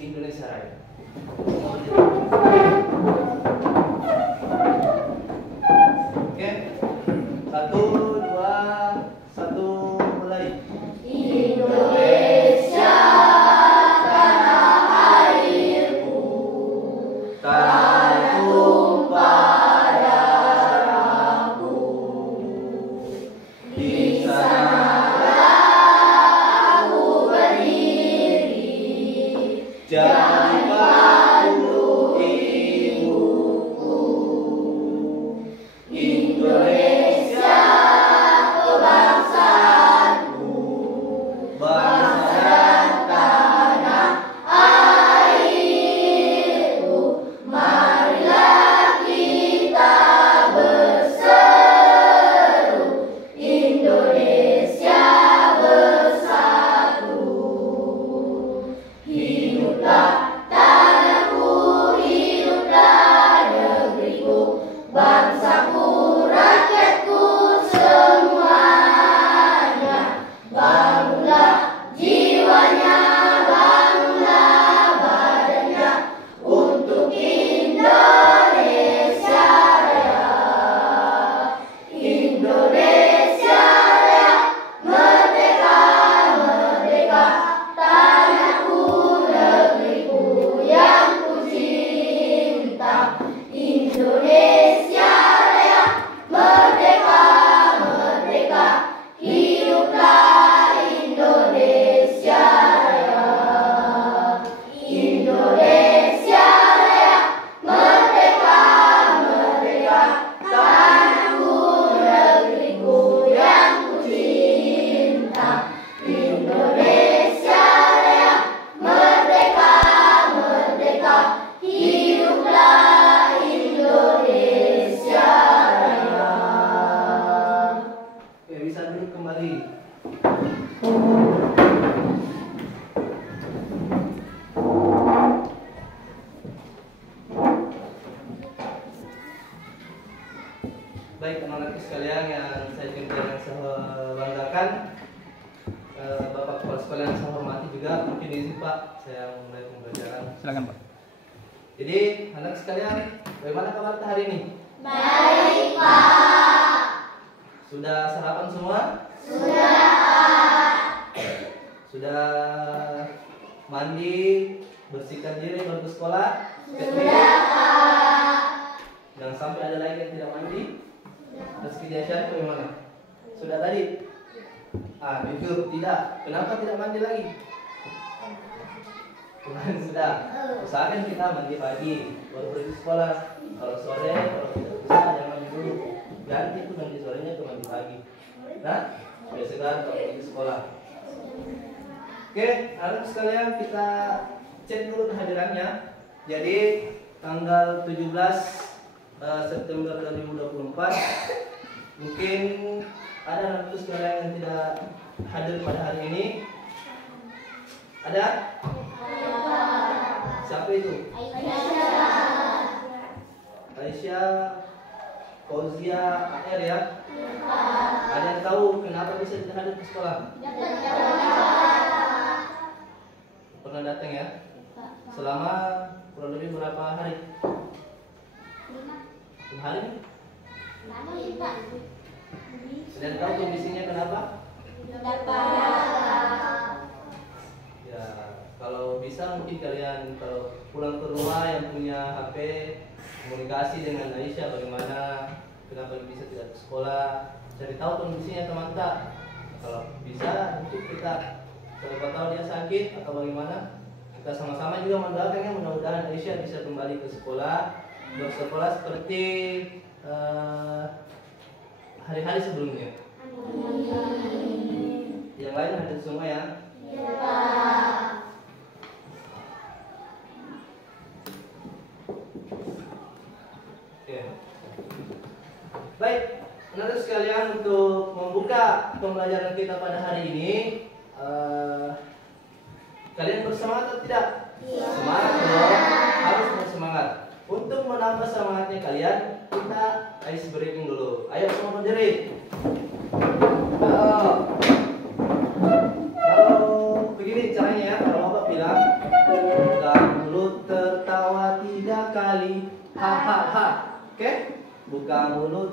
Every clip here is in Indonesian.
Indonesia Raya. Oke, 1, 2, 1, mulai. Indonesia tanah airku, tak tumpah darahku. Di sanalah aku berdiri, jadi pandu ibuku. Indonesia kebangsaanku, bangsa dan tanah airku. Marilah kita berseru, Indonesia bersatu. Hiduplah tanahku, hiduplah negeriku, bangsaku, rakyatku semuanya. Bangunlah jiwanya, bangunlah badannya untuk Indonesia Raya. Indonesia Raya, merdeka, merdeka, tanahku, negeriku yang ku cinta. Indonesia Raya, merdeka, merdeka, hiduplah Indonesia Raya. Indonesia Raya, merdeka, merdeka, tanahku, negeriku yang ku cinta. Indonesia Raya, merdeka, merdeka, hiduplah Indonesia Raya. Oke, bisa duduk kembali. Baik, anak-anak sekalian yang saya cintai dan saya banggakan, Bapak Kepala Sekolah yang saya hormati juga, mungkin izin Pak, saya mulai pembelajaran. Silakan Pak. Jadi, anak sekalian, bagaimana kabar hari ini? Baik, Pak. Sudah sarapan semua? Sudah, Pak. Sudah mandi, bersihkan diri baru ke sekolah? Sudah, Pak. Jangan sampai ada lagi yang tidak mandi. Terus kebiasaan bagaimana? Sudah tadi? Jujur tidak. Kenapa tidak mandi lagi? Kemarin sudah. Usahakan kita mandi pagi baru pergi sekolah. Kalau sore, kalau tidak bisa jangan mandi dulu. Ganti itu mandi sorenya ke mandi pagi. Nah, biar segar kalau pergi sekolah. Oke, anak sekalian kita cek dulu kehadirannya. Jadi tanggal 17 September 2024 mungkin ada anak sekalian yang tidak hadir pada hari ini. Ada? Siapa itu? Aisyah, Fauzia, AR ya? Ada yang tahu kenapa bisa tidak hadir ke sekolah? Pernah datang ya? Selama kurang lebih berapa hari? 5 hari? Kalian tahu kondisinya kenapa? Ya, kalau bisa mungkin kalian kalau pulang ke rumah yang punya HP komunikasi dengan Aisyah bagaimana, kenapa bisa tidak ke sekolah, cari tahu kondisinya teman-teman. Kalau bisa mungkin kita siapa tahu dia sakit atau bagaimana, kita sama-sama juga mendoakannya mudah-mudahan Aisyah bisa kembali ke sekolah, bersekolah seperti hari-hari sebelumnya. Yang lain ada semua ya? Oke. Baik, anak sekalian, untuk membuka pembelajaran kita pada hari ini, kalian bersemangat atau tidak? Semangat dong, harus bersemangat. Untuk menambah semangatnya kalian, kita ice breaking dulu. Ayo semua berdiri. Kalau begini caranya ya, kalau Bapak bilang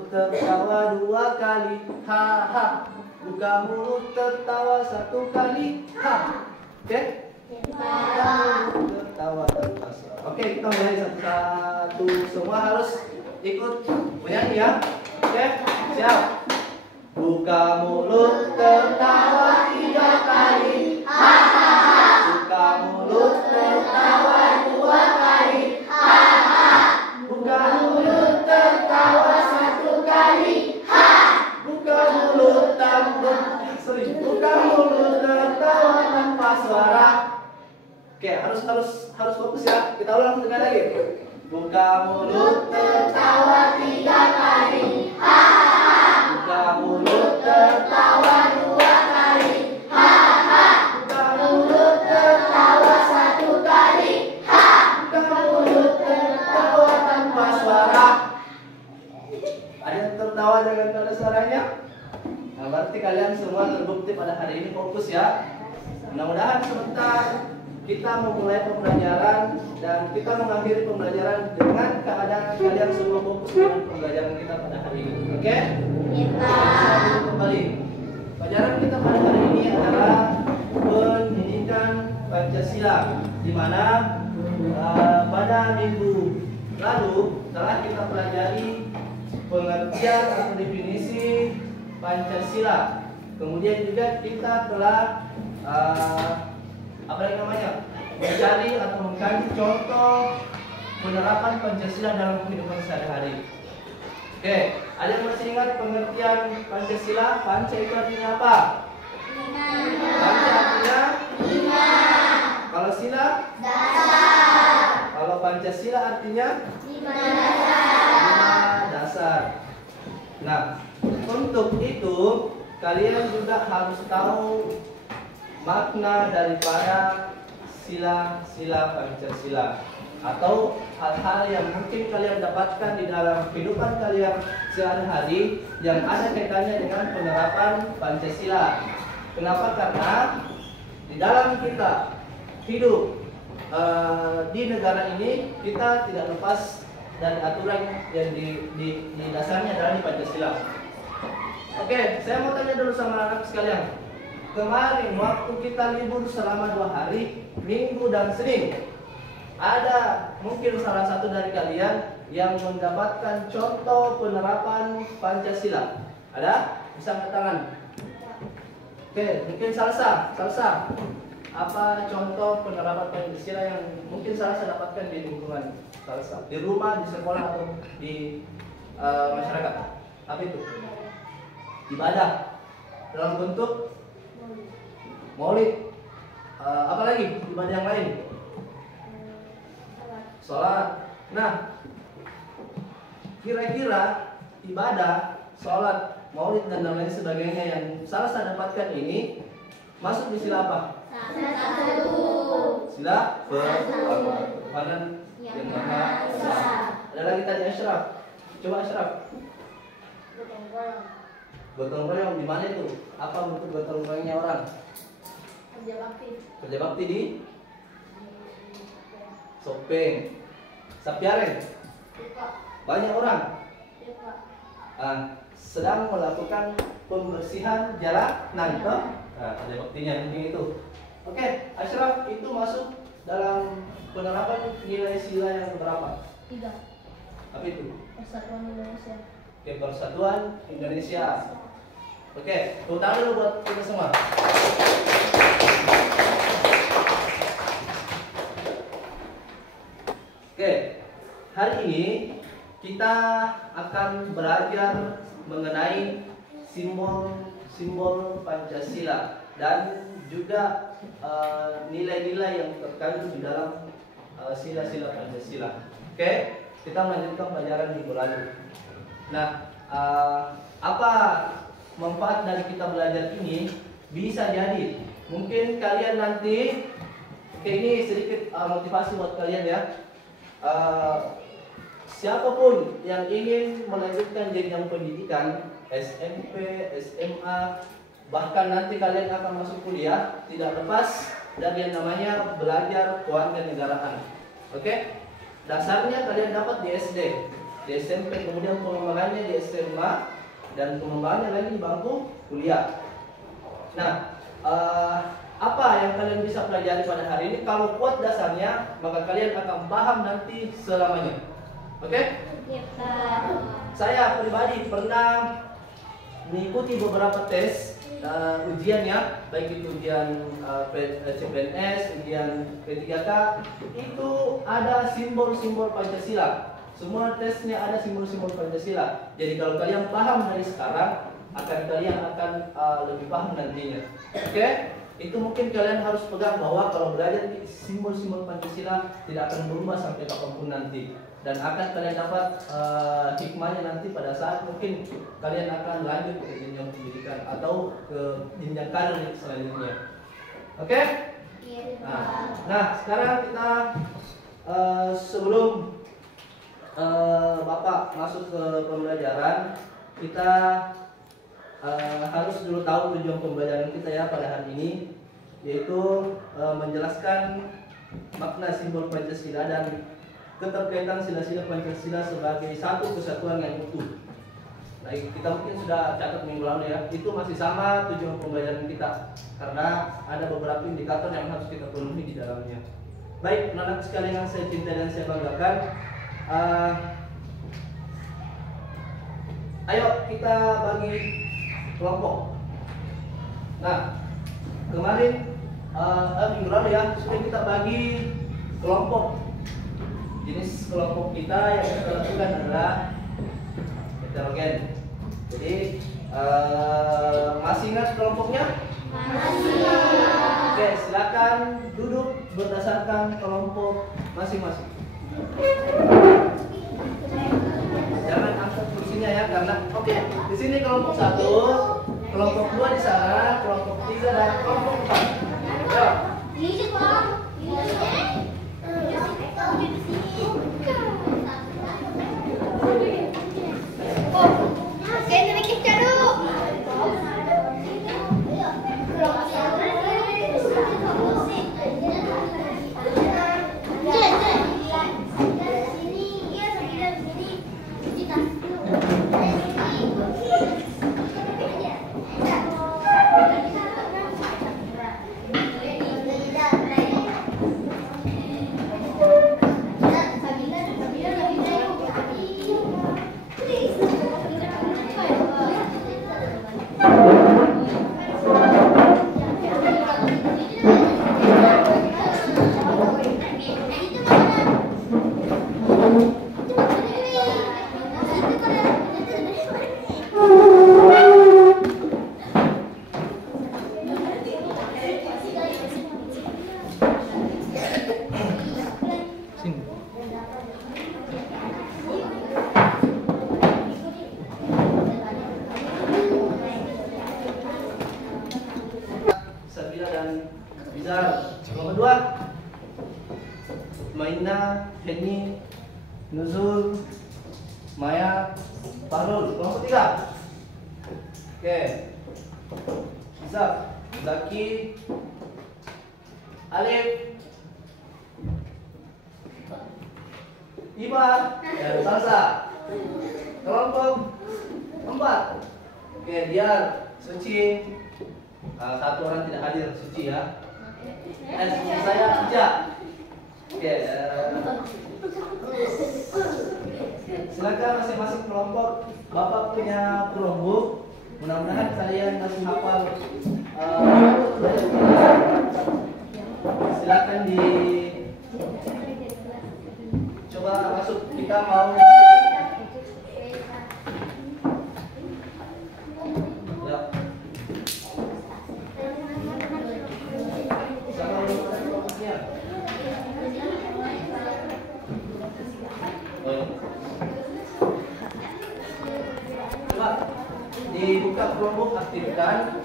tertawa 2 kali, ha ha. Buka mulut tertawa 1 kali, ha. Oke? Buka mulut tertawa tanpa suara. Oke, kita mulai satu-satu. Semua harus ikut menyanyi ya. Oke, siap. Buka mulut tertawa 3 kali, ha ha ha. Buka mulut tertawa 2 kali, ha ha. Buka mulut tertawa 1 kali, ha. Buka mulut buka mulut tertawa tanpa suara. Oke, harus fokus ya. Kita ulang sekali lagi. Buka mulut tertawa 3 kali, ha ha. Buka mulut tertawa 2 kali, ha ha. Buka mulut tertawa 1 kali, ha. Buka mulut tertawa tanpa suara. Ada yang tertawa dengan ada suaranya? Nah, berarti kalian semua terbukti pada hari ini fokus ya. Mudah-mudahan sebentar kita memulai pembelajaran dan kita mengakhiri pembelajaran dengan keadaan kalian semua fokus dengan pembelajaran kita pada hari ini. Oke? Kita kembali. Pelajaran kita pada hari ini adalah pendidikan Pancasila, di mana pada minggu lalu telah kita pelajari pengertian atau definisi Pancasila. Kemudian juga kita telah mencari atau mengkaji contoh penerapan Pancasila dalam kehidupan sehari-hari. Oke, ada yang masih ingat pengertian Pancasila? Panca itu artinya apa? Panca artinya? Kalau sila? Dasar. Kalau Pancasila artinya? 5 dasar. 5 dasar. Nah, untuk itu kalian juga harus tahu makna daripada sila-sila Pancasila atau hal-hal yang mungkin kalian dapatkan di dalam kehidupan kalian sehari-hari yang ada kaitannya dengan penerapan Pancasila. Kenapa? Karena di dalam kita hidup di negara ini kita tidak lepas dari aturan yang di dasarnya adalah di Pancasila. Oke, saya mau tanya dulu sama anak sekalian. Kemarin waktu kita libur selama 2 hari, Minggu dan Senin, ada mungkin salah satu dari kalian yang mendapatkan contoh penerapan Pancasila. Ada? Bisa angkat tangan. Oke, mungkin Salsa. Apa contoh penerapan Pancasila yang mungkin Salsa dapatkan di lingkungan Salsa? Di rumah, di sekolah, atau di masyarakat? Apa itu? Ibadah dalam bentuk maulid. Apalagi ibadah yang lain? Sholat. Nah, kira-kira ibadah, sholat, maulid dan lain sebagainya yang Salsa dapatkan ini masuk di sila apa? Sila Tuhanan yang Maha Esa. Ada lagi tadi Ashraf. Coba Ashraf. Gotong royong di mana itu? Apa bentuk gotong royongnya orang? Kerja bakti di Sopeng. Sapiaren. Banyak orang sedang melakukan pembersihan jalanan. Kerja baktinya mungkin itu. Oke, Ashraf, itu masuk dalam penerapan nilai sila yang berapa? 3. Apa itu? Persatuan Indonesia. Oke, Persatuan Indonesia. Oke, tepuk tangan dulu buat kita semua. Oke, hari ini kita akan belajar mengenai simbol Pancasila dan juga nilai-nilai yang terkandung di dalam sila-sila Pancasila. Oke, kita melanjutkan pelajaran minggu lalu. Nah, apa manfaat dari kita belajar ini? Bisa jadi mungkin kalian nanti, oke, ini sedikit motivasi buat kalian ya. Siapapun yang ingin melanjutkan jenjang pendidikan SMP, SMA, bahkan nanti kalian akan masuk kuliah, tidak lepas dari yang namanya belajar kewarganegaraan. Oke? Dasarnya kalian dapat di SD. di SMP, kemudian pengembangannya di SMA, dan pengembangannya lagi di bangku kuliah. Nah, apa yang kalian bisa pelajari pada hari ini? Kalau kuat dasarnya, maka kalian akan paham nanti selamanya. Oke? Iya, Pak. Saya pribadi pernah mengikuti beberapa tes ujian ya, baik itu ujian CPNS, ujian P3K, itu ada simbol-simbol Pancasila. Semua tesnya ada simbol-simbol Pancasila. Jadi kalau kalian paham dari sekarang, kalian akan lebih paham nantinya. Oke? Itu mungkin kalian harus pegang bahwa kalau belajar simbol-simbol Pancasila tidak akan berubah sampai kapanpun nanti, dan akan kalian dapat hikmahnya nanti pada saat mungkin kalian akan lanjut ke jenjang pendidikan atau ke jenjang karir selanjutnya. Oke? Iya, Nah, sekarang kita sebelum Bapak masuk ke pembelajaran, kita harus dulu tahu tujuan pembelajaran kita ya pada hari ini, yaitu menjelaskan makna simbol Pancasila dan keterkaitan sila-sila Pancasila sebagai satu kesatuan yang utuh. Nah, kita mungkin sudah catat minggu lalu ya, itu masih sama tujuan pembelajaran kita, karena ada beberapa indikator yang harus kita penuhi di dalamnya. Baik, anak-anak sekalian yang saya cintai dan saya banggakan, ayo kita bagi kelompok. Nah, kemarin minggu lalu ya, sudah kita bagi kelompok. Jenis kelompok kita yang kita lakukan adalah heterogen. Jadi masih ingat kelompoknya? Masih. Oke, silakan duduk berdasarkan kelompok masing-masing. Jangan angkat kursinya ya, karena oke, di sini kelompok 1, kelompok 2 di sana, kelompok 3 dan kelompok 4. Ya. Sabila dan Bizar. Kelompok 2, Maina, Henny, Nuzul, Maya, Fahrul. Kelompok 3, oke, Izak, Zaki, Alif, Iba, dan Salsa. Kelompok 4, oke, Diar, Suci. Satu orang tidak hadir, Suci ya. Dan saya Ija. Oke, silakan masing-masing kelompok. Bapak punya kelompok. Mudah-mudahan kalian masih hafal. Silakan di coba masuk. Kita mau dibuka kelompok, aktifkan.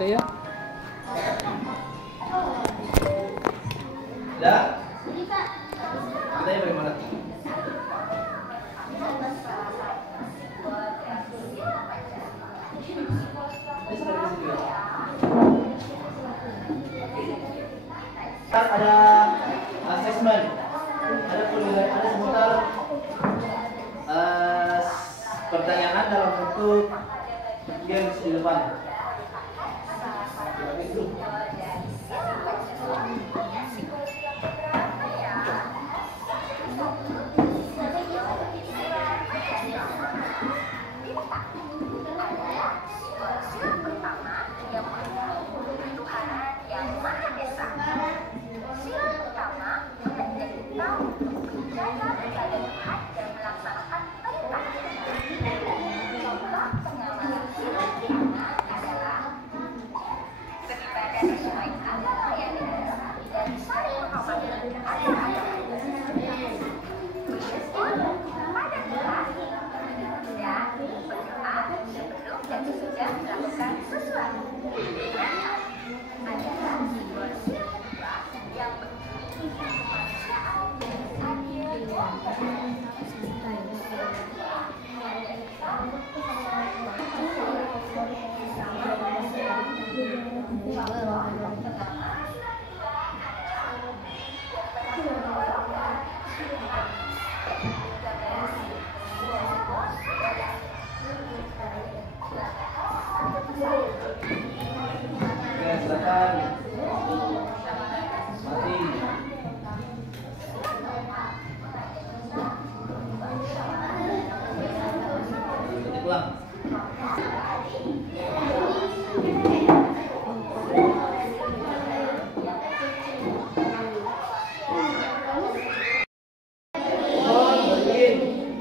kita ya. Udah? Kita yang bagaimana? Ada asesmen, ada penilaian, ada seputar pertanyaan dalam bentuk games di depan. Itu.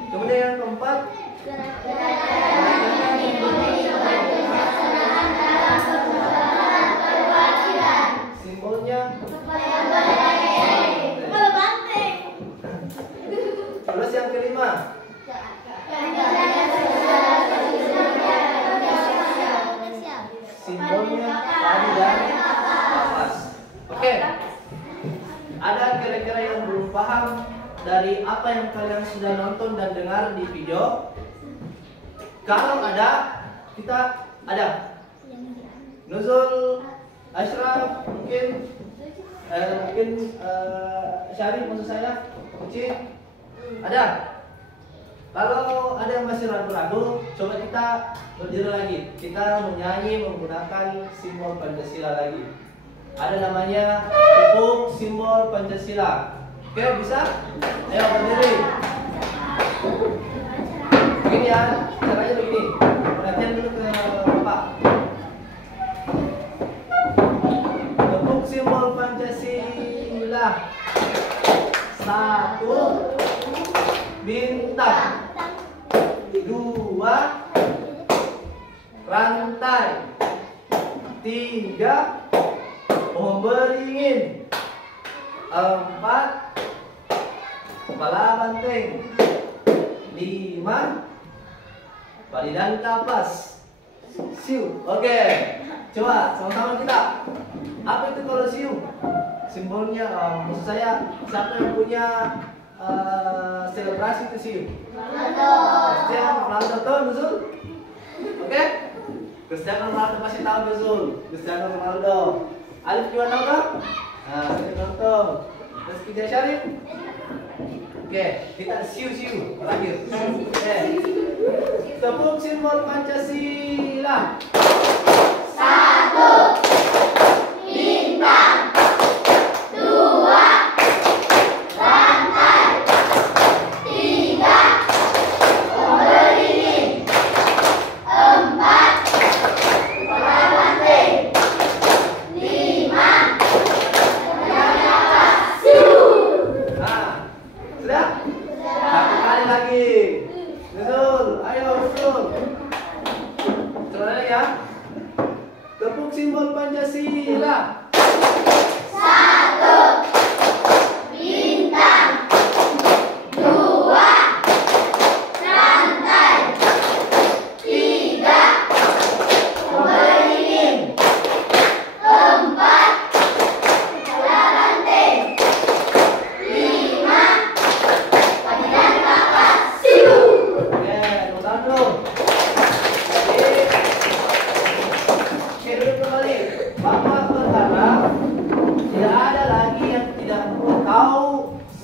Kemudian yang keempat, simbolnya. Terus yang kelima, simbolnya padi dan kapas. Oke. Ada kira-kira yang belum paham dari apa yang kalian sudah nonton dan dengar di video? Kalau ada, kita ada Nuzul, Ashraf, mungkin Syarif, maksud saya, Uci, ada. Kalau ada yang masih ragu-ragu, coba kita berdiri lagi. Kita menyanyi menggunakan simbol Pancasila lagi. Ada namanya tepuk simbol Pancasila. Oke, bisa? Ayo berdiri. Begini ya, caranya begini. Perhatian dulu ke Bapak. Tepuk simbol Pancasila. 1 bintang, 2 rantai, 3 pohon beringin, 4 kepala banteng, 5 padi dan kapas. Siu. Oke, coba sama-sama kita. Apa itu kalau siu? Simbolnya, maksud saya, siapa yang punya selebrasi itu siu? Cristiano Ronaldo tuh, Nuzul. Oke? Cristiano Ronaldo pasti tahu Nuzul. Cristiano Ronaldo. Alif juga tahu kan? Nah, saya nonton. Terus kita Syarif. Oke, kita siu-siu terakhir. Oke. Tepuk simbol Pancasila. 1 bintang, 2 rantai, 3 pohon beringin, 4 kepala banteng, 5 Nah, sudah? Satu kali lagi. Nuzul, ayo Nuzul. Coba ya. Tepuk simbol Pancasila. 1 bintang, 2 rantai, 3 pohon beringin,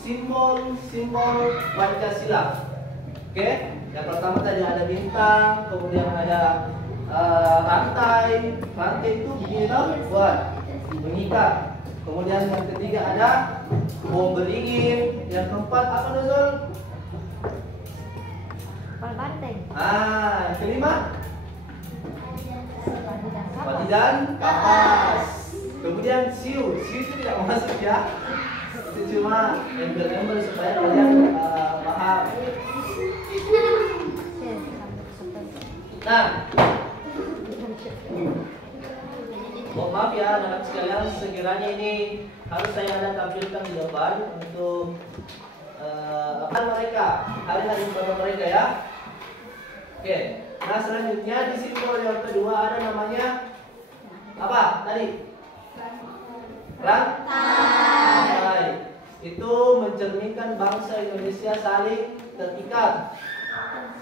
simbol-simbol Pancasila. Oke, yang pertama tadi ada bintang, kemudian ada rantai. Rantai itu begini tau, buat mengikat. Kemudian yang ketiga ada bom beringin. Yang keempat apa Nuzul? Banteng. Yang kelima padi dan kapas. Kemudian siu itu tidak masuk ya. Itu cuma embel-embel supaya kalian paham. Nah, mohon maaf ya anak sekalian, sekiranya ini harus saya ada tampilkan di depan untuk mereka, hari-hari pertama mereka ya. Oke, nah selanjutnya di simbol yang kedua ada namanya apa tadi? Rantai. Itu mencerminkan bangsa Indonesia saling terikat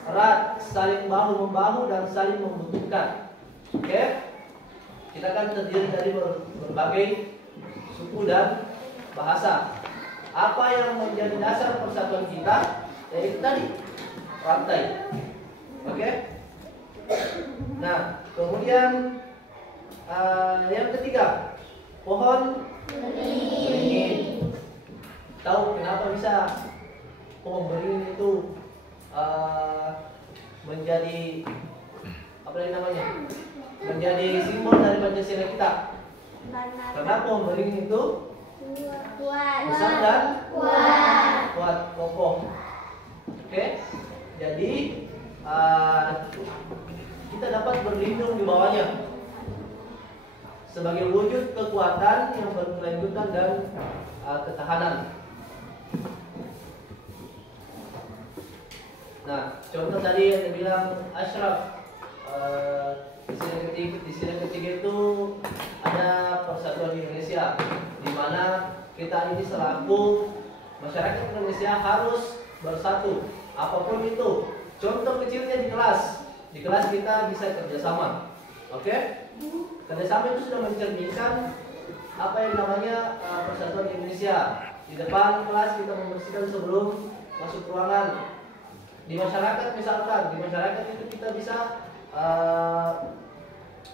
erat, saling bahu membahu dan saling membutuhkan. Oke, kita kan terdiri dari berbagai suku dan bahasa. Apa yang menjadi dasar persatuan kita? Yaitu tadi rantai. Oke. Nah, kemudian yang ketiga, pohon beringin. Tahu kenapa bisa pohon beringin itu menjadi apa lagi namanya? Menjadi simbol dari Pancasila kita. Karena pohon beringin itu besar dan kuat, kokoh. Oke, jadi kita dapat berlindung di bawahnya sebagai wujud kekuatan yang berkelanjutan dan ketahanan. Nah, contoh tadi yang dibilang Ashraf, di sini ketiga itu ada persatuan Indonesia, di mana kita ini selaku masyarakat Indonesia harus bersatu, apapun itu. Contoh kecilnya di kelas kita bisa kerjasama, oke? Kerjasama itu sudah mencerminkan apa yang namanya persatuan Indonesia. Di depan kelas kita membersihkan sebelum masuk ruangan. Di masyarakat misalkan, di masyarakat itu kita bisa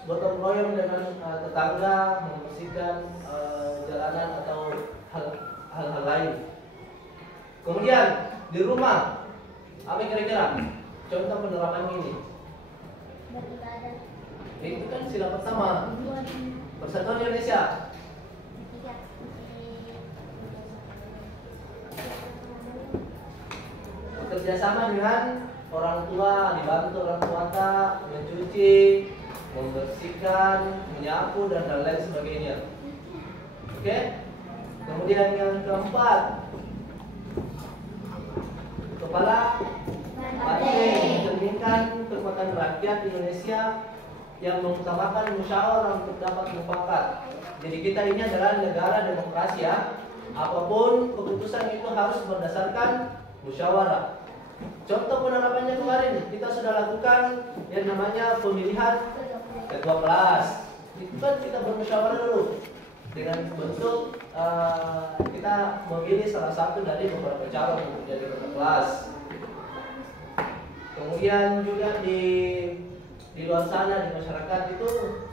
gotong royong dengan tetangga membersihkan jalanan atau hal-hal lain. Kemudian di rumah, apa kira-kira contoh penerapan ini? Itu kan sila pertama, persatuan Indonesia. Bekerjasama dengan orang tua, dibantu orang tua mencuci, membersihkan, menyapu dan lain-lain sebagainya. Oke? Kemudian yang keempat, kepala banteng mencerminkan kekuatan rakyat Indonesia yang mengutamakan musyawarah untuk dapat mufakat. Jadi kita ini adalah negara demokrasi ya. Apapun keputusan itu harus berdasarkan musyawarah. Contoh penerapannya kemarin kita sudah lakukan yang namanya pemilihan ketua kelas. Itu kan kita bermusyawarah dulu dengan bentuk kita memilih salah satu dari beberapa calon untuk jadi ketua kelas. Kemudian juga di luar sana di masyarakat itu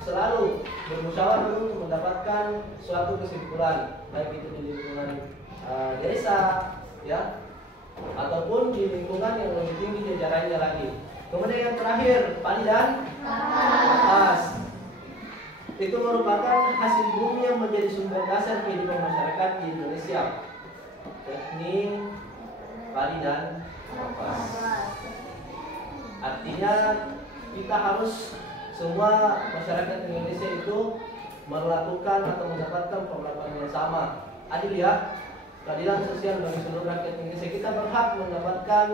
selalu bermusyawarah dulu untuk mendapatkan suatu kesimpulan, baik itu di lingkungan desa ya, ataupun di lingkungan yang lebih tinggi jajarannya lagi. Kemudian yang terakhir, padi dan kapas. Itu merupakan hasil bumi yang menjadi sumber dasar kehidupan masyarakat di Indonesia, yakni padi dan kapas. Artinya kita harus semua masyarakat Indonesia itu melakukan atau mendapatkan perlakuan yang sama, adil ya. Keadilan sosial bagi seluruh rakyat Indonesia. Kita berhak mendapatkan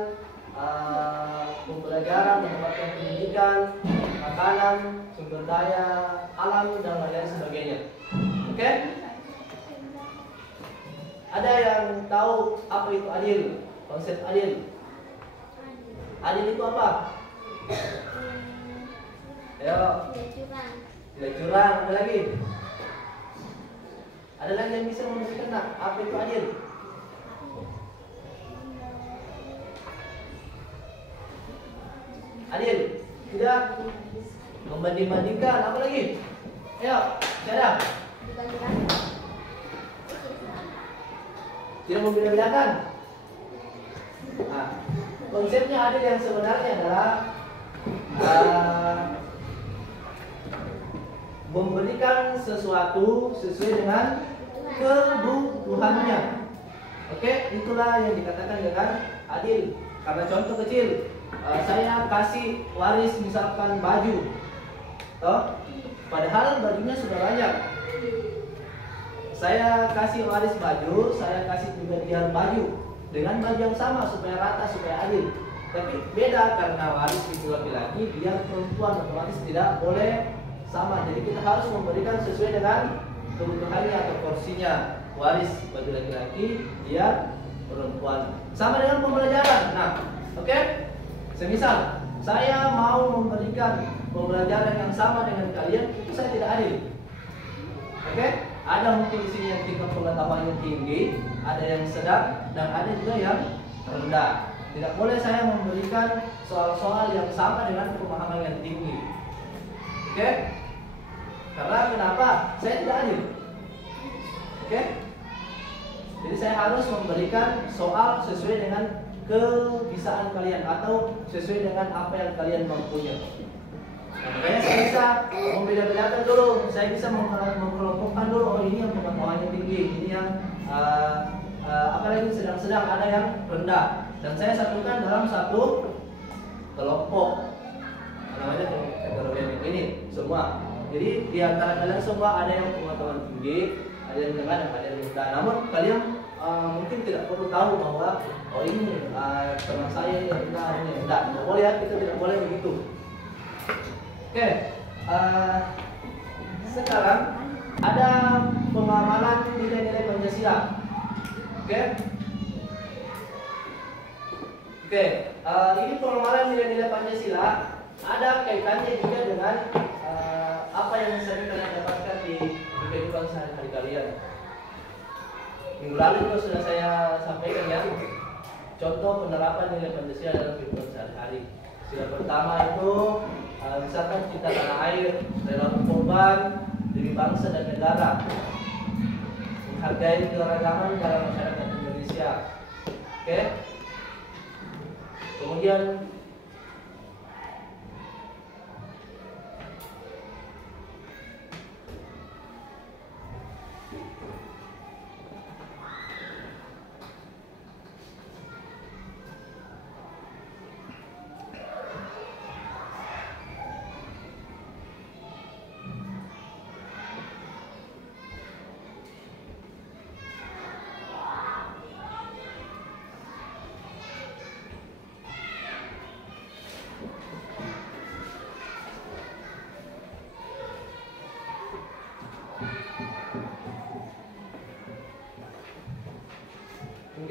pembelajaran, mendapatkan pendidikan, makanan, sumber daya alam dan lain sebagainya. Oke? Ada yang tahu apa itu adil? Konsep adil. Adil itu apa? Ayo. Tidak curang. Ada lagi? Ada lagi yang bisa memberikan apa itu adil? Tidak membanding-bandingkan. Apa lagi? Ayo, cara. Tidak membeda-bedakan. Nah, konsepnya adil yang sebenarnya adalah memberikan sesuatu sesuai dengan kebutuhannya. Oke, itulah yang dikatakan dengan adil. Karena contoh kecil, saya kasih waris misalkan baju, toh, padahal bajunya sudah banyak. Saya kasih waris baju, saya kasih juga dia baju dengan baju yang sama supaya rata, supaya adil. Tapi beda karena waris itu laki-laki, dia perempuan, otomatis tidak boleh sama. Jadi kita harus memberikan sesuai dengan kebutuhannya atau porsinya. Waris bagi laki-laki, dia perempuan. Sama dengan pembelajaran. Nah, oke? Semisal saya mau memberikan pembelajaran yang sama dengan kalian, itu saya tidak adil. Oke? Ada mungkin di sini yang tingkat pengetahuannya tinggi, ada yang sedang, dan ada juga yang rendah. Tidak boleh saya memberikan soal-soal yang sama dengan pemahaman yang tinggi. Oke? Karena kenapa? Saya tidak adil. Oke? Jadi saya harus memberikan soal sesuai dengan kebisaan kalian atau sesuai dengan apa yang kalian mampunya. Nah, makanya saya bisa membeda-bedakan dulu. Saya bisa mengelompokkan dulu. Oh, ini yang pengetahuannya tinggi, ini yang apalagi sedang-sedang, ada yang rendah. Dan saya satukan dalam satu kelompok. Namanya heterogenik ini semua. Jadi di antara kalian semua ada yang pengetahuan tinggi, ada yang rendah, dan ada yang rendah. Namun kalian mungkin tidak perlu tahu bahwa oh ini teman saya ini rendah, ini rendah. Tidak boleh ya, kita tidak boleh begitu. Oke, sekarang ada pengamalan nilai-nilai Pancasila. Oke, ini pengamalan nilai-nilai Pancasila ada kaitannya juga dengan apa yang sering kalian dapatkan di kehidupan sehari-hari kalian. Minggu lalu itu sudah saya sampaikan ya, contoh penerapan nilai Pancasila dalam kehidupan sehari-hari. Sila pertama itu misalkan cinta tanah air, rela berkorban demi bangsa dan negara, menghargai keragaman dalam masyarakat Indonesia. Oke. Kemudian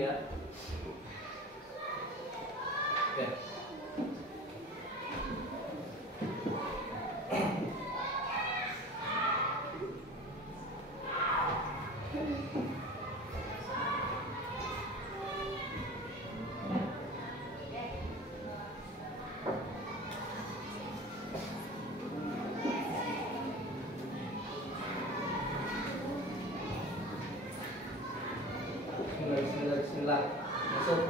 ya. Oke. Bismillah. Masuk.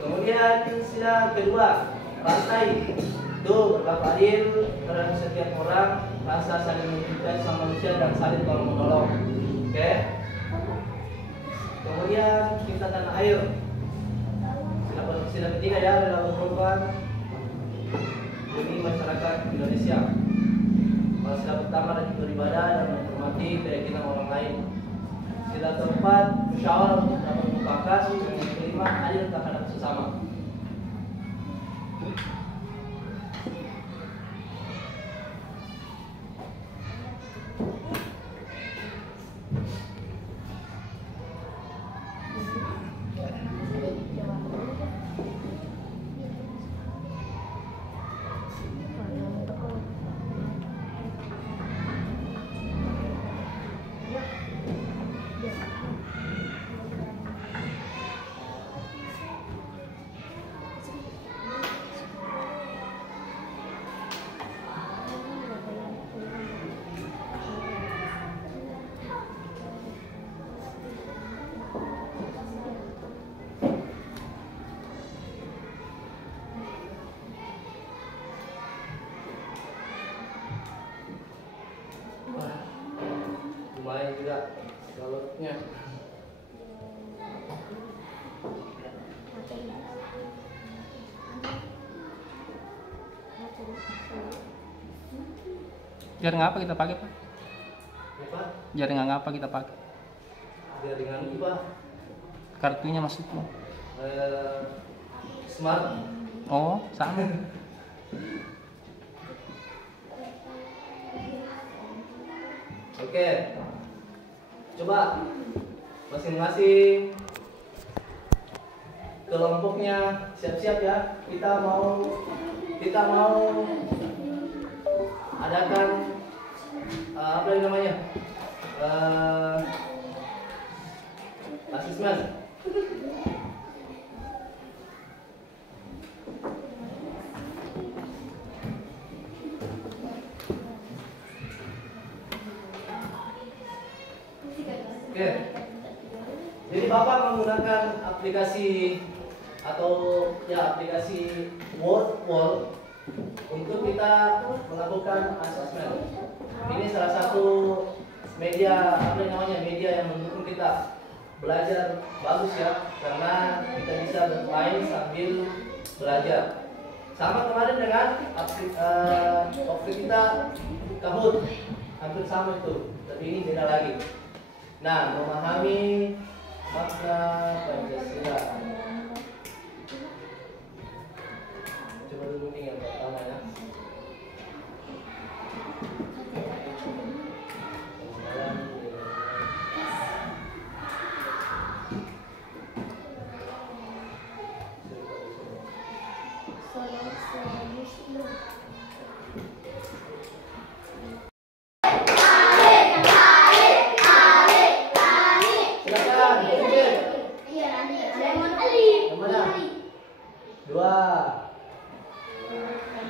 Kemudian sila kedua, rantai. Itu berlaku adil terhadap setiap orang, rasa saling mencintai sama manusia dan saling tolong menolong. Oke. Kemudian cinta tanah air. Sila ketiga ya, rela berkorban demi masyarakat Indonesia. Sila pertama rajin beribadah dan menghormati keyakinan orang lain. Sila keempat, musyawarah untuk dapat mufakat, dan yang kelima, adil terhadap sesama. Jaringan apa kita pakai, Pak? Apa? Jaringan apa kita pakai? Jaringan itu Pak. Kartunya maksudnya? Smart. Oh, sama. Oke. Coba masing-masing kelompoknya siap-siap ya. Kita mau adakan apa yang namanya? Asesmen. Oke. Jadi Bapak menggunakan aplikasi atau ya aplikasi Word untuk kita melakukan asesmen. Ini salah satu media apa namanya? Media yang mendukung kita belajar bagus ya, karena kita bisa bermain sambil belajar. Sama kemarin dengan waktu kita Kahoot, hampir sama itu, tapi ini beda lagi. Nah, memahami makna Pancasila. Coba dulu nih yang pertama ya.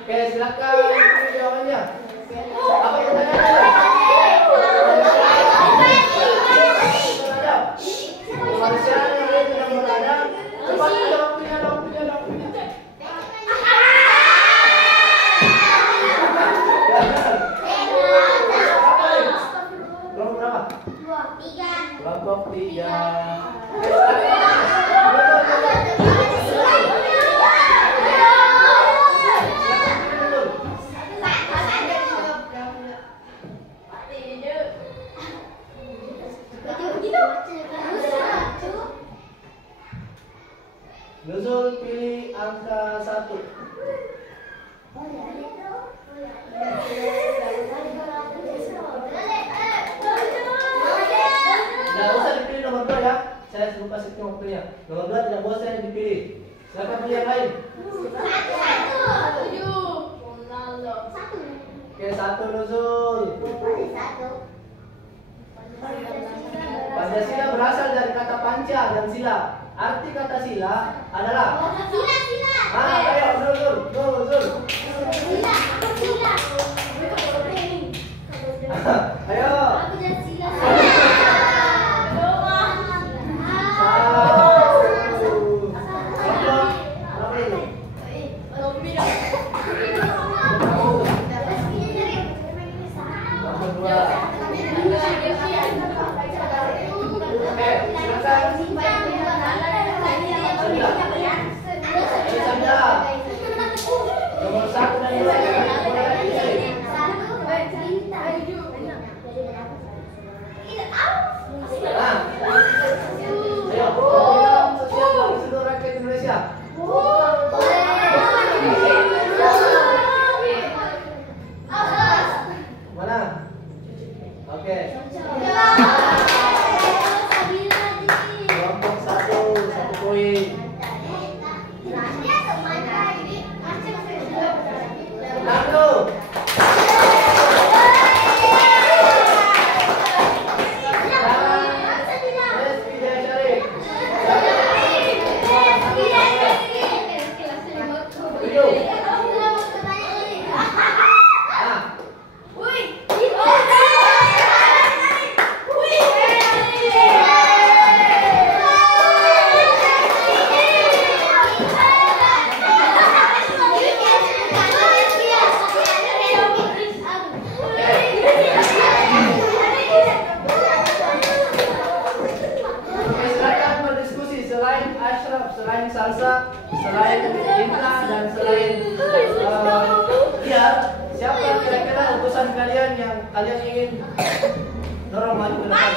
Oke, silakan jawabannya. Apa pertanyaannya? Manusia yang lain tidak beradab. Cepat waktunya. Kelompok berapa? Kelompok 3. Nuzul pilih angka 1. Tidak usah dipilih nomor 2 ya. Saya sebelum kasih waktunya. Nomor 2 tidak boleh dipilih. Silakan pilih yang lain. Oke, 1 Nuzul. Pancasila berasal dari kata panca dan sila. Arti kata sila adalah ayo Nuzul. Ayo. Nomor 1 dan 2 ya. Ayo, program sosial bagi seluruh rakyat Indonesia. Mana? Oke. Kelompok 1 poin. Lalu selain Indra dan selain dia, siapa kira-kira utusan kalian yang kalian ingin dorong maju ke depan?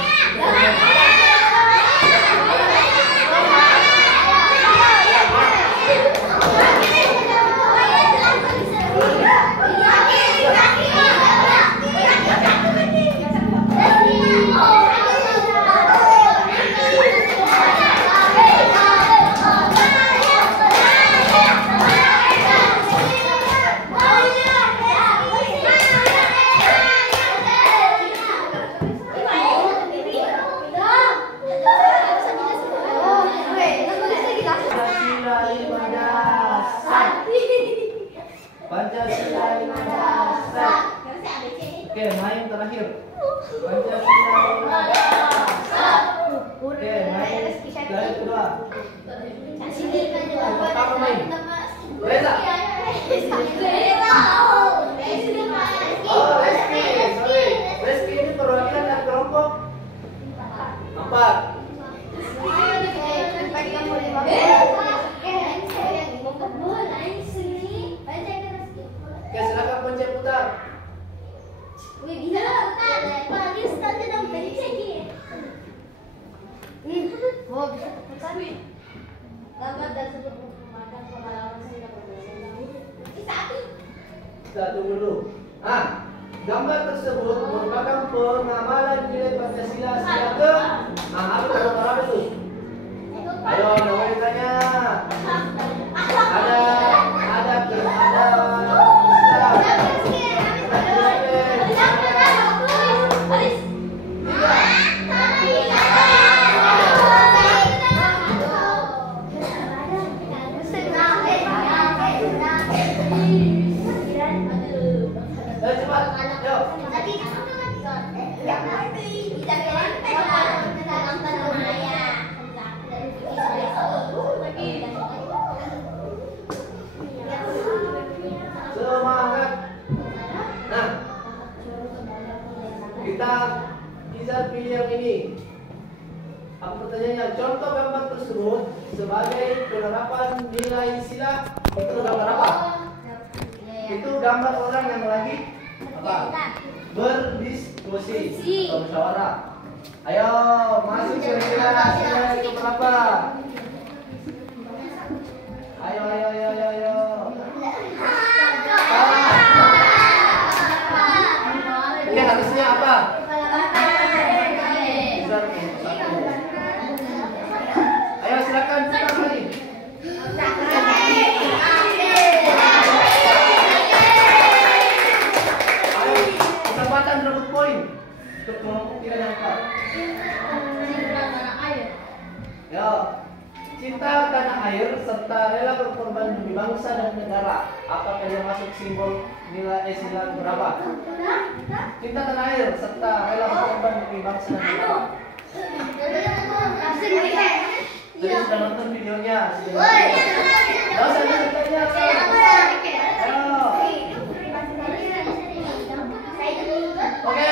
Pancasila lima dasar. Oke, main terakhir. Pancasila lima dasar. Oke, main dari kedua. Pertama main. Reza. Oh, Reski. Sorry. Reski ini perwakilan dari kelompok 4. Oke, silakan pencet putar. Kita tunggu dulu. Gambar tersebut merupakan pengamalan nilai Pancasila sejak ke apa itu? Ayo, namanya tanya. Semangat. Nah, kita bisa pilih yang ini. Apa pertanyaannya? Contoh gambar tersebut sebagai penerapan nilai sila itu gambar apa? Itu gambar orang yang lagi apa? Berdiskusi atau musyawarah. Ayo masuk kira-kira sila itu berapa? Ayo. Ini harusnya apa? Ayo silakan putar lagi. Ayo kesempatan rebut poin untuk kelompok kira yang apa? Yo, cinta tanah air serta rela berkorban demi bangsa dan negara. Apakah yang masuk simbol nilai sila berapa? Cinta tanah air serta rela berkorban demi bangsa dan negara. Tadi sudah nonton videonya. Gak usah ditanya. Ayo. Oke.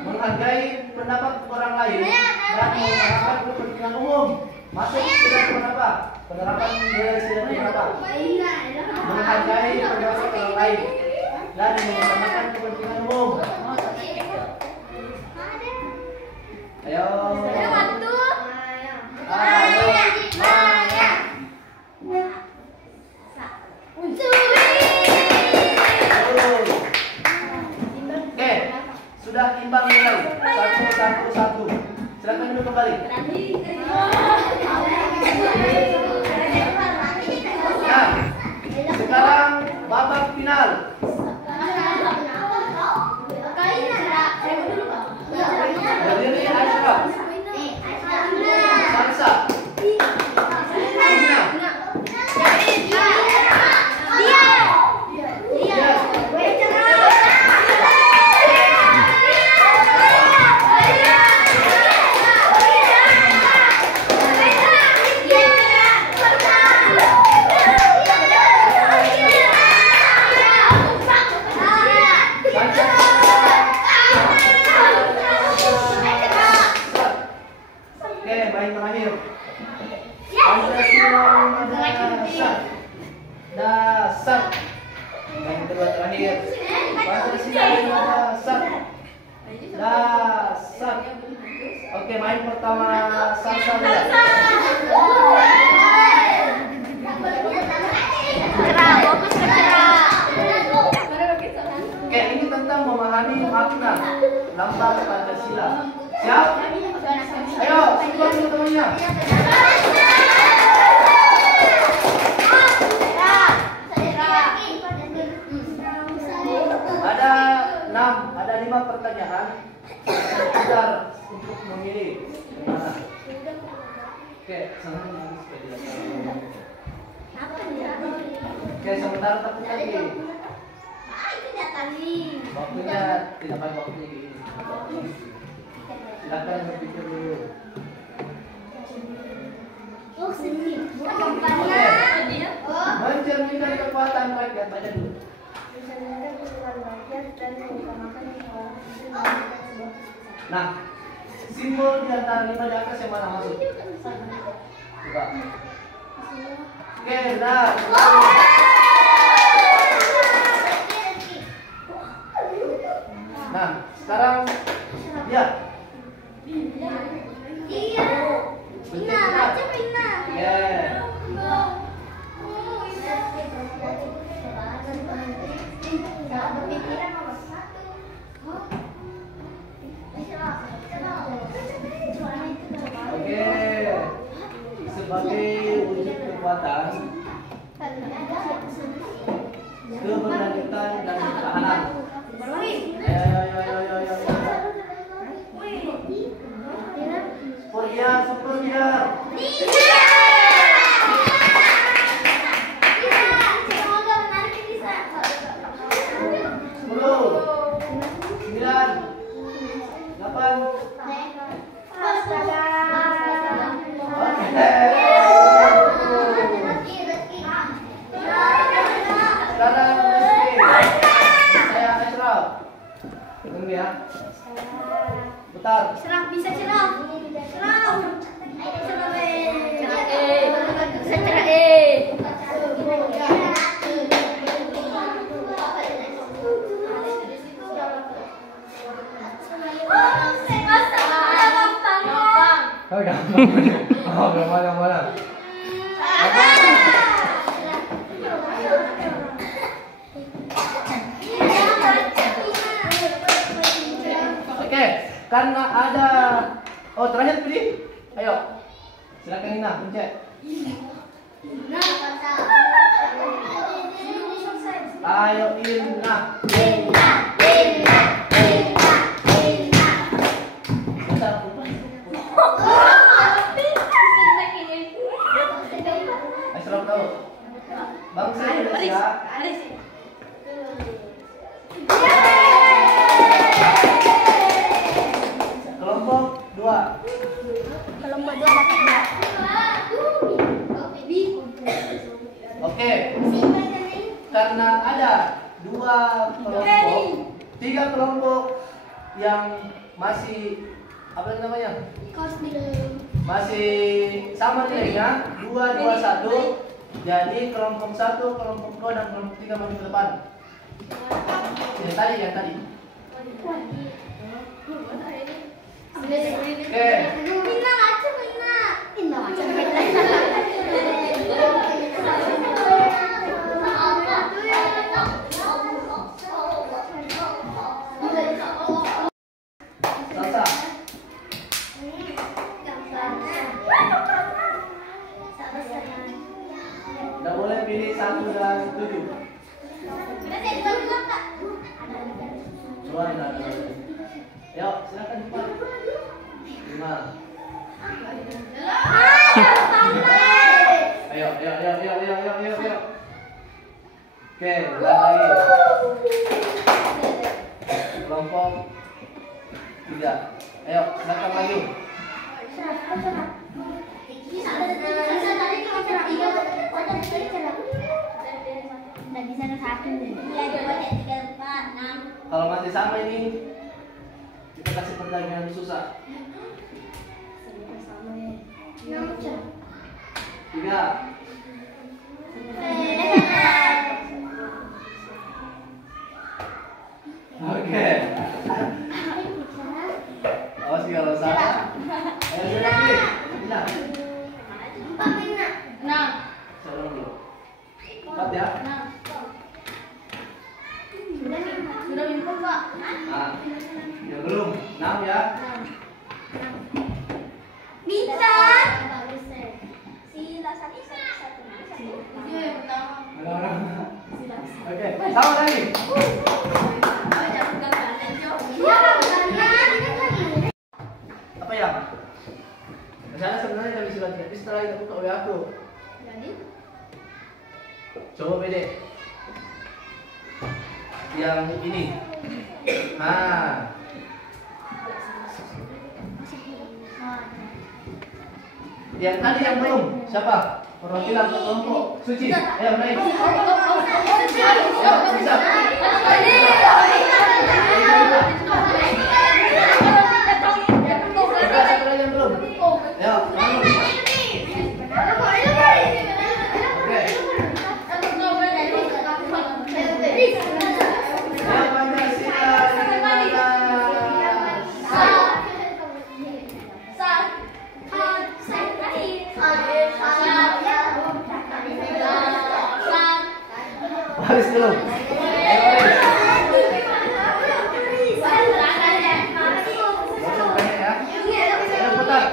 Menghargai pendapat orang lain dan mengharapkan kepentingan umum. Masuk sila berapa? Penerapan nilai sila berapa? Menghargai pendapat orang lain dan mengharapkan kepentingan umum. Ayo. Oke, sudah imbang nilai 1-1-1. Silakan duduk kembali. Nah, sekarang babak final. Berdiri Ashraf, Sansa, Ina, main terakhir. Pancasila dasar. Dasar. Main kedua terakhir. Pancasila dasar. Dasar. Oke, main pertama salsa dulu. Cerah, fokus ke cerah. Oke, ini tentang memahami makna lambang Pancasila. Siap? Ayo, semua teman-temannya. Ada 5 pertanyaan. Sebentar untuk memilih. Mana? Oke, Oke, sebentar tapi lagi. Waktunya tidak akan waktunya gini. Silakan berpikir dulu. Mencerminkan kekuatan rakyat, baca dulu. Nah, simbol di antara 5 di atas yang mana masuk? Coba. Oke, nah. Nah, sekarang dia. Oke, sebagai wujud kekuatan, keberlanjutan dan ketahanan. Ayo. Super dia. yang mana? Oke, karena ada terakhir pilih. Ayo. Silakan Nina, pencet. Ayo Ina. Bangsa Indonesia. Kelompok 2. Kelompok 2 dapat 2. Oke. Karena ada 2 kelompok, 3 kelompok yang masih apa namanya? Masih sama nilainya, 2, 2, 1. Jadi kelompok 1, kelompok 2 dan kelompok 3 maju ke depan. Yang tadi. Oke. Salsa. Tidak boleh pilih 1 dan 7. Coba ada. Ayo, silakan cepat. 5. Ayo. Oke, lagi. Kelompok 3. Ayo, silakan lagi. Di sana 1. Iya, coba 3, 4, 6. Kalau masih sama ini, kita kasih pertanyaan susah. Tiga. Oke. Awas kalau salah. Ayo lagi. Bisa. Salam dulu. 4 ya. Sudah minum kok. Nah, ya belum. 6 ya. Bisa. Sila satu. Oke, sama lagi. Apa ya? Misalnya sebenarnya kami sudah tapi setelah itu buka WA aku. Coba pede. Yang ini. Nah. Yang tadi yang belum. Siapa? Perwakilan kelompok Suci. Ayo naik. Ayo, bisa. Satu lagi yang belum. Ayo, naik. Oke. Ayo Pancasila Baris belum? Ayo baris. Baca banyak ya. Ayo putar.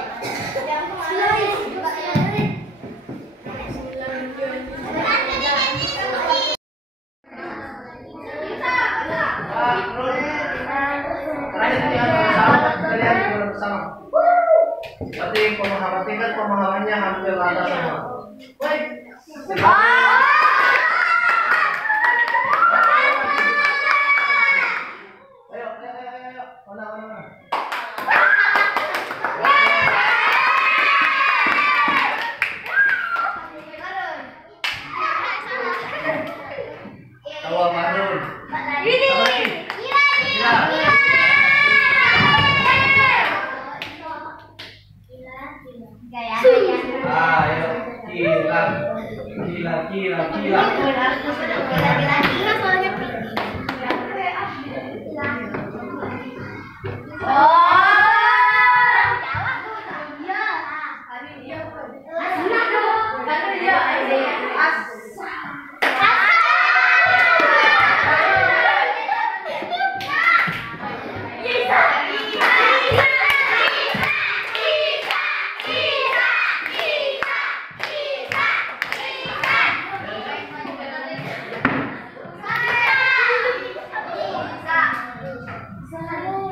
Terakhir ini ada sahabat kalian yang bersama. Berarti pemahaman tingkat pemahamannya hampir rata sama. Baik. Tawa Marun. Ayo, kila.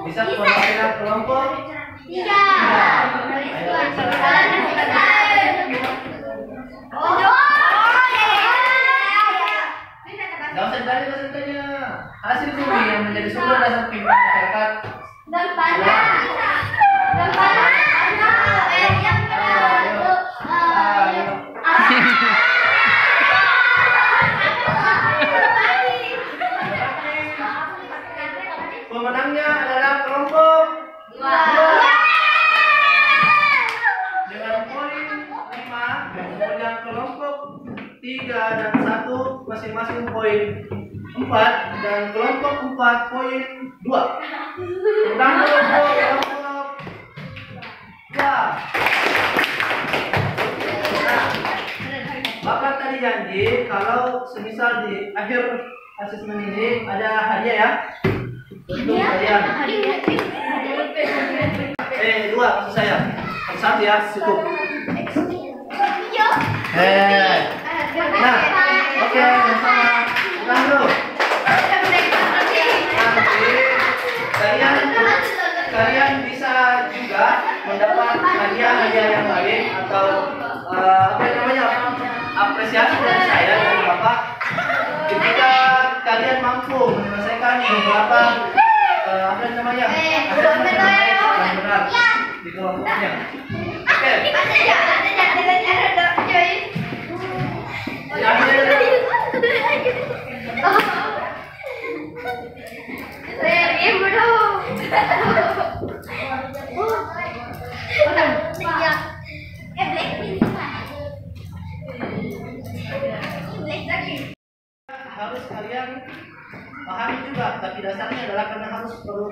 Bisa perwakilan kelompok? Tiga. Gak usah ditanya. Hasil bumi yang menjadi sumber dasar kehidupan masyarakat. Pemenangnya adalah kelompok 2 dengan poin 5, kemudian kelompok 3 dan 1 masing-masing poin 4 dan kelompok 4 poin 2. Tentang kelompok 2. Nah, Bapak tadi janji kalau semisal di akhir asesmen ini ada hadiah ya. Untuk kalian. 2 maksud saya. 1 ya, cukup. Nah, oke, sama. Ulang dulu. Nanti kalian bisa juga mendapat hadiah-hadiah yang lain atau apa namanya, apresiasi dari saya dari Bapak ketika kalian mampu menyelesaikan beberapa apa namanya asesmen yang benar di kelompoknya. Oke.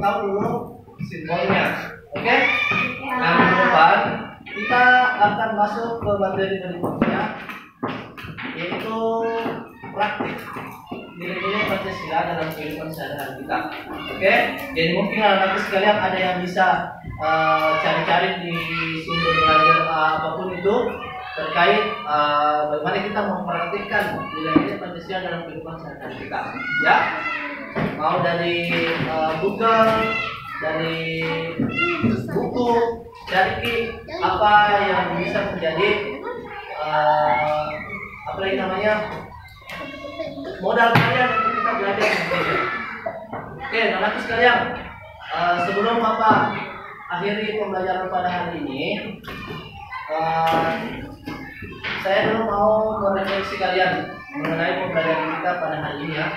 tahu dulu simbolnya. Oke? Nah, minggu depan kita akan masuk ke materi berikutnya, yaitu praktik nilai-nilai Pancasila dalam kehidupan sehari-hari kita. Oke? Jadi mungkin anak-anak sekalian ada yang bisa cari-cari di sumber belajar apapun itu terkait bagaimana kita mempraktikkan nilai-nilai Pancasila dalam kehidupan sehari-hari kita. Ya, mau dari Google, dari buku, cari apa yang bisa menjadi apa lagi namanya modal kalian untuk kita belajar. Oke, anak-anak sekalian, sebelum Bapak akhiri pembelajaran pada hari ini, saya dulu mau merefleksi kalian mengenai pembelajaran kita pada hari ini ya.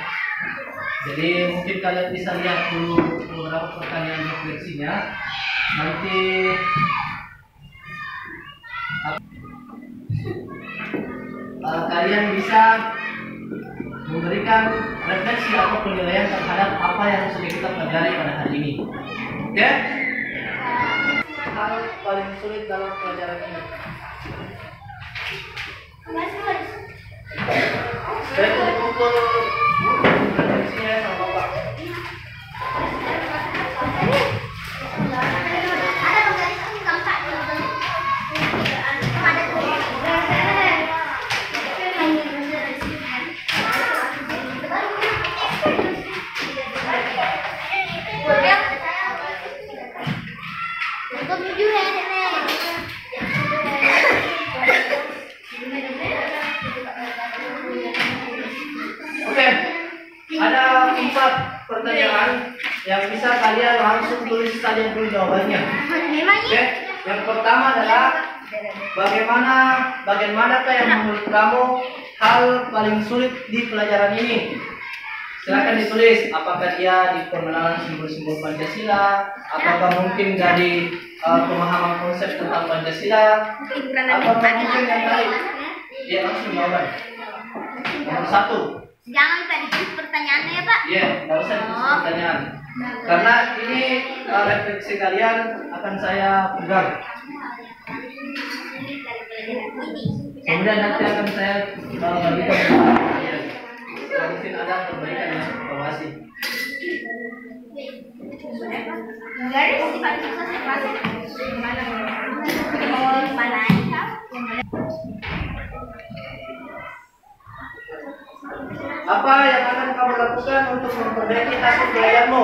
Jadi mungkin kalian bisa lihat dulu beberapa pertanyaan refleksinya. Nanti kalian bisa memberikan refleksi atau penilaian terhadap apa yang sudah kita pelajari pada hari ini. Oke? Hal paling sulit dalam pelajaran ini. Saya kumpul refleksinya sama Bapak. Ada 4 pertanyaan yang bisa kalian langsung tulis saja dulu jawabannya. Oke, yang pertama adalah bagaimanakah yang menurut kamu hal paling sulit di pelajaran ini? Silakan ditulis. Apakah dia di pengenalan simbol-simbol Pancasila? Apakah mungkin dari pemahaman konsep tentang Pancasila? Apakah mungkin yang lain? Ya, langsung jawaban. Nomor 1. Jangan tadi tulis pertanyaannya ya Pak. Iya, nggak usah ditulis pertanyaan. Karena ini refleksi kalian akan saya pegang. Kemudian nanti akan saya bagikan kepada kalian. Mungkin ada perbaikan ya, evaluasi. Garis di paling susah seperti mau mana ya? Apa yang akan kamu lakukan untuk memperbaiki hasil belajarmu?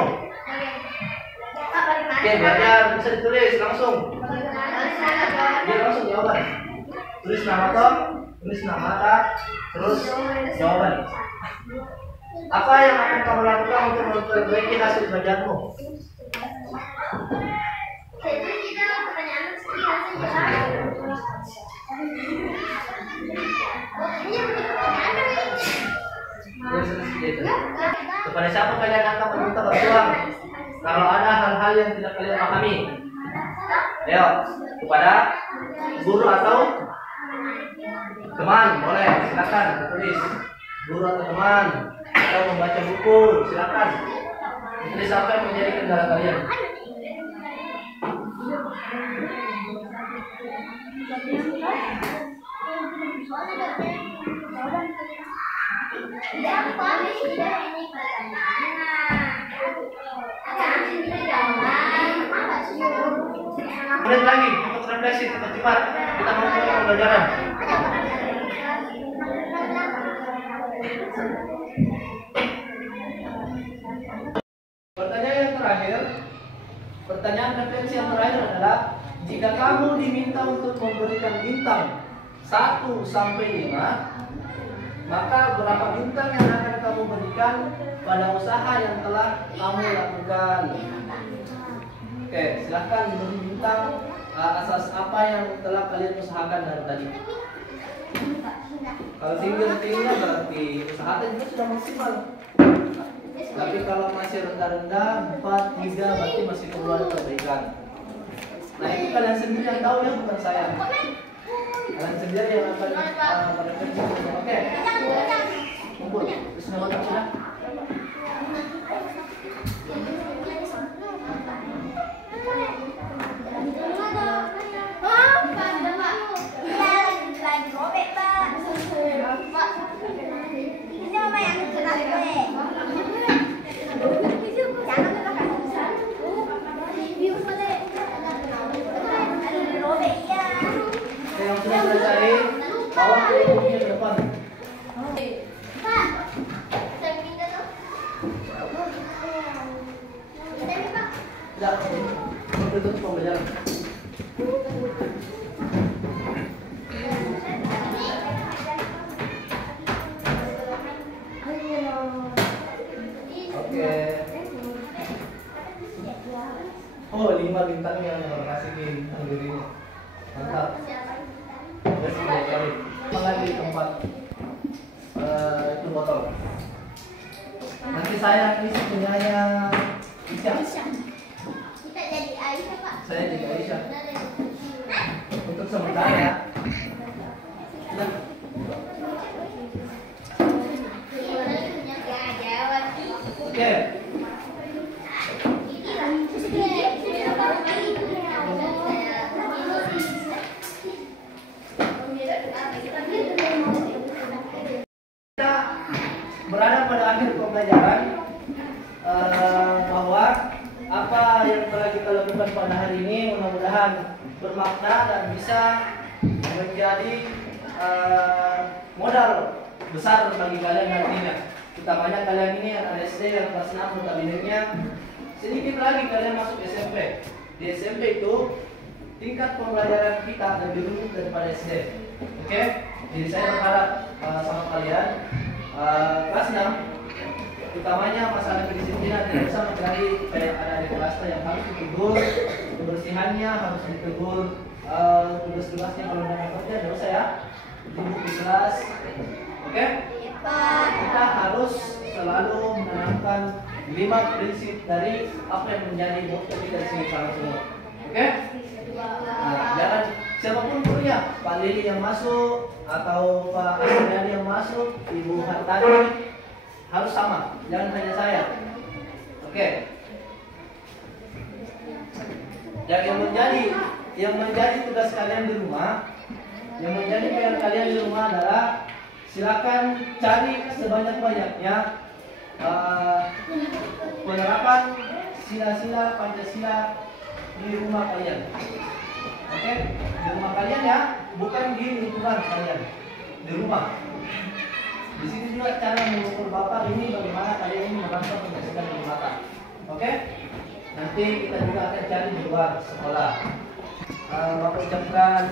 Oke, belajar bisa ditulis langsung. Dia langsung jawaban. Tulis nama toh, tulis nama tak, terus jawaban. Apa yang akan kamu lakukan untuk memperbaiki hasil belajarmu? Kepada siapa kalian akan meminta bantuan kalau ada hal-hal yang tidak kalian pahami? Ayo, kepada guru atau teman, boleh silakan tulis. Guru atau teman, atau membaca buku, silakan. Tulis apa yang menjadi kendala kalian. Kemudian lagi untuk refleksi cepat kita mau ke pembelajaran. Pertanyaan refleksi yang terakhir adalah, jika kamu diminta untuk memberikan bintang 1 sampai 5, maka berapa bintang yang akan kamu berikan pada usaha yang telah kamu lakukan? Oke, silahkan beri bintang asas apa yang telah kalian usahakan dari tadi. Kalau tinggi-tingginya berarti usahakan juga sudah maksimal. Tapi kalau masih rendah-rendah 4, 3 berarti masih perlu ada perbaikan. Nah itu kalian sendiri yang tahu ya, bukan saya. Kalian sendiri yang akan merefleksi. Oke. Kumpul. Terus nama sudah. lagi robek, Pak. Ini mama yang keras gue. Jangan makan besar. Review pada. Ada robek ya. Yang sudah selesai, bawa ke ibunya ke depan. Pak, saya pindah tuh. Pindah nih, Pak. Tidak, tutup pembelajaran. Oke. Oh, 5 bintang yang kasih dirinya. Mantap. Terus kali. Lagi tempat itu botol. Nanti saya isi punyanya Isya. Kita jadi Aisyah, Pak. Saya jadi Aisyah. Untuk sementara ya. Nah, oke. Kita berada pada akhir pembelajaran bahwa apa yang telah kita lakukan pada hari ini mudah-mudahan bermakna dan bisa menjadi modal besar bagi kalian nantinya. Utamanya kalian ini anak SD yang kelas 6 notabene-nya sedikit lagi kalian masuk SMP. Di SMP itu tingkat pembelajaran kita lebih rumit daripada SD. Oke? Jadi saya berharap sama kalian kelas 6 utamanya masalah kedisiplinan tidak bisa menjadi kayak ada di kelas yang harus ditegur, kebersihannya harus ditegur, tugas-tugasnya kalau tidak kerja tidak usah ya duduk di kelas. Oke? Kita harus selalu menanamkan 5 prinsip dari apa yang menjadi motto kita di sini sama semua. Oke? Nah, jangan siapapun kuliah, Pak Lili yang masuk atau Pak Asriani yang masuk, Ibu Hartani harus sama, jangan hanya saya. Oke. Dan yang menjadi tugas kalian di rumah, yang menjadi PR kalian di rumah adalah silakan cari sebanyak-banyaknya penerapan sila-sila Pancasila di rumah kalian. Oke, di rumah kalian ya, bukan di lingkungan kalian, di rumah. Di sini juga cara mengukur bapak ini bagaimana kalian ini merasa Pancasila di mata. Oke, nanti kita juga akan cari di luar sekolah. Bapak ucapkan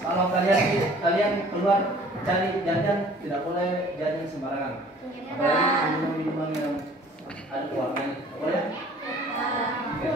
kalau kalian keluar cari jajan tidak boleh jajan sembarangan. Apalagi minuman yang ada warnanya, boleh? Oke.